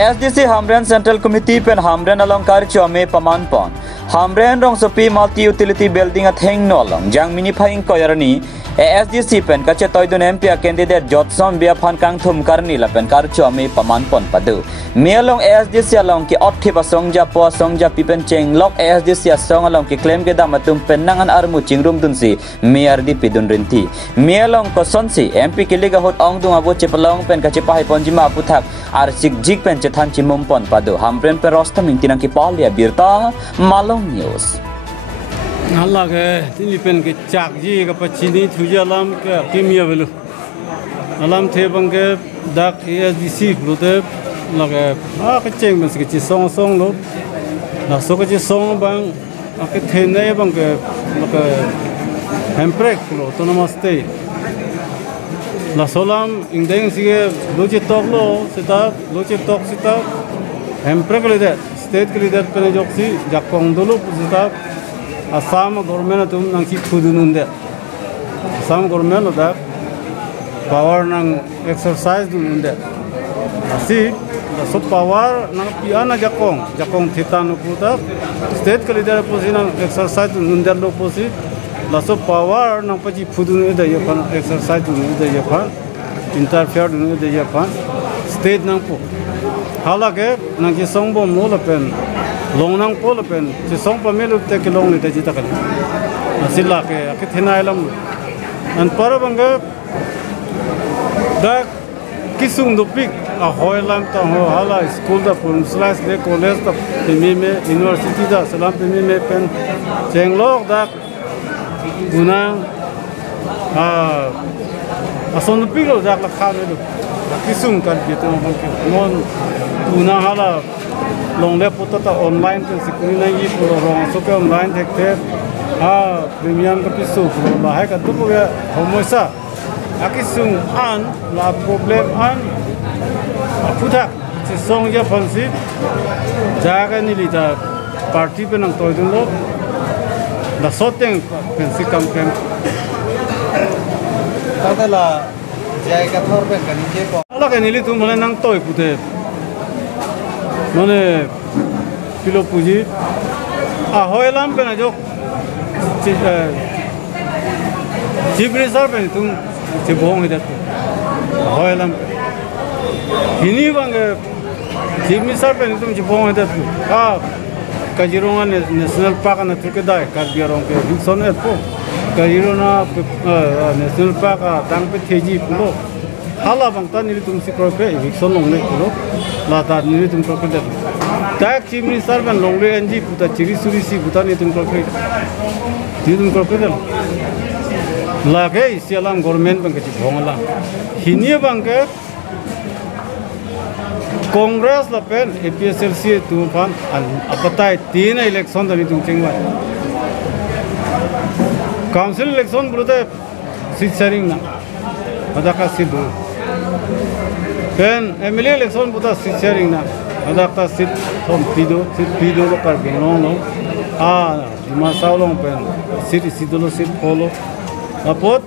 ASDC Hamren Central Committee pen Hamren alongkar chome pamanpon Hamren rong sopi multi utility building at heng nolong jang mini phaing koyarani ASDC pen kache toidun MP candidate Jotson bia phan kang thum karni la pen kar chome pamanpon padu mielong ASDC along ki othi basong ja po song ja pipen cheng lok ASDC song along ki claim ke damatum pen nangan armu chingrum dunsi mayor di pidun rinti mielong kosonsi MP kiliga hot ong dung abo chepalong pen kache pahi ponjima puthak arsik jik pen chethan chimum pon padu Hamren pen rostam intinang ki palia birta Malong News Allah ke tini pen ke cak ji ke pacini tuja alam ke kimia belu alam the bang ke dak ASDC blute lage ke ceng bang ke song song lo na so ke song bang ke thene bang ke lage hemprek lo to namaste la solam indeng sige loje tok lo sita loje tok sita hemprek le de state ke leader pen joksi jakong dulu sita Assam government tum nang ki khudununde Assam government da power nang exercise dununde si da so power nang piana jakong thitanu puta state ke leader position exercise dununde lo posi la so power nang paji khudununde yapan exercise dununde yapan interfere dununde yapan state nang po halake nang ki songbom no la pen long nang pol pen si song pamelu te ke long ni te jita kali asila ke thena elam an parabanga da kisung do pik a hoilam ta ho hala school da pun slash de college da me university da salam me pen chenglok da guna ason pik lo da la khan do kisung kan gitu mon guna hala long le puta online ke sikuni na yi puro rong so ke online dekte premium ka pisu puro la hai ka tu ya homosa akisung an la problem an puta si song ya fansi jaga ni lita party pe nang toy dun lo la soteng pensi campaign ta la jaga thor pe kan je ko ala ka ni li tu mole nang toy pute mane kilo puji hoilam pe na jo chibrisar pe tum chibong ida hoilam hini bang chibrisar pe tum chibong ida Kazirunga National Park na tukedai karbiarong ke Wilson etpo Kazirunga National Park tang pe theji pulo hala bang ta ni tum si krope Wilson long le pulo la ta ni tum krope de tak chimni sarban long le anji puta chiri suri si puta ni tum krope de la ke sialam government bang ke bongala hinie bang ke Congress la pen APSLC tu pan an apatai tin election da ni tum chingwa council election brude sit sharing na adaka sidu pen MLA election buta sit sharing na adaka sit thom pido lo kar binong no dima saulong pen sit sidolo sit polo apot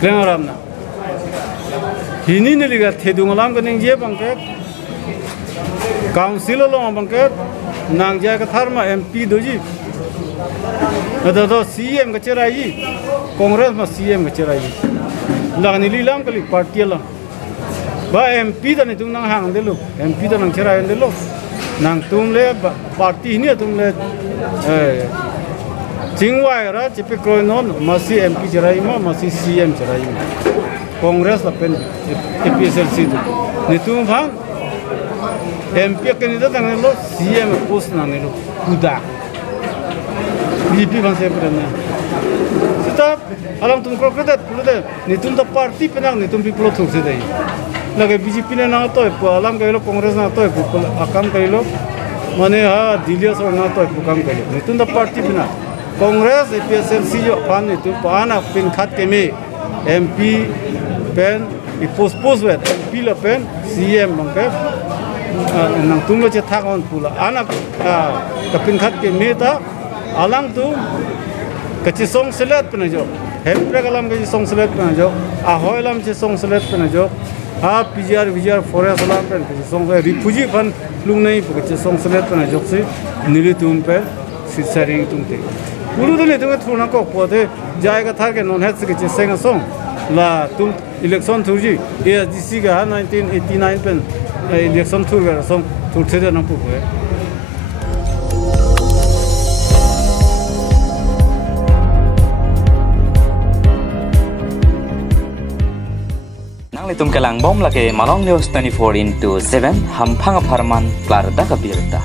klengaram na hini niliga thedungalam ka ningje bangke council lo bangke nangja ka tharma MP doji do CM ka cherai congress ma CM ka cherai lagni lilam kali party la ba MP da ni tung nang hang de lo MP da nang cherai de lo nang tum le party ni tum le jingwai ra chipe kroinon ma si MP cherai ma si CM cherai Congress la pen APSLC ni tum bang MP candidate ang lo CM post na nilo kuda BP bang sempre na sita alam tum krokedat pude ni tum da party penang ni tum people thuk se dai lage BJP ne na to alam kailo Congress na to akam kailo mane Delhi so na to akam kailo ni tum da party pena Congress APSLC jo pan ni tum pana pin khat ke me MP pen post wet MP la pen CM bangke nang tum che thak on pula anak kapin khat ke meta alang tu kachi song selet pena jo hempre kalam ke song selet pena jo ahoilam che song selet pena jo PGR forest alam pen song refugee pan lung nei pukche song selet pan jokse nili tum pe sitsaring tum te pulu dele tu thuna ko pode jaiga thar ke non hets ke seng song la tum election thuji ASDC ga 1989 pen election thur ga song thur the na pu Litum kelang bom lake Malong News 24/7 hampang aparman klar da kabirta.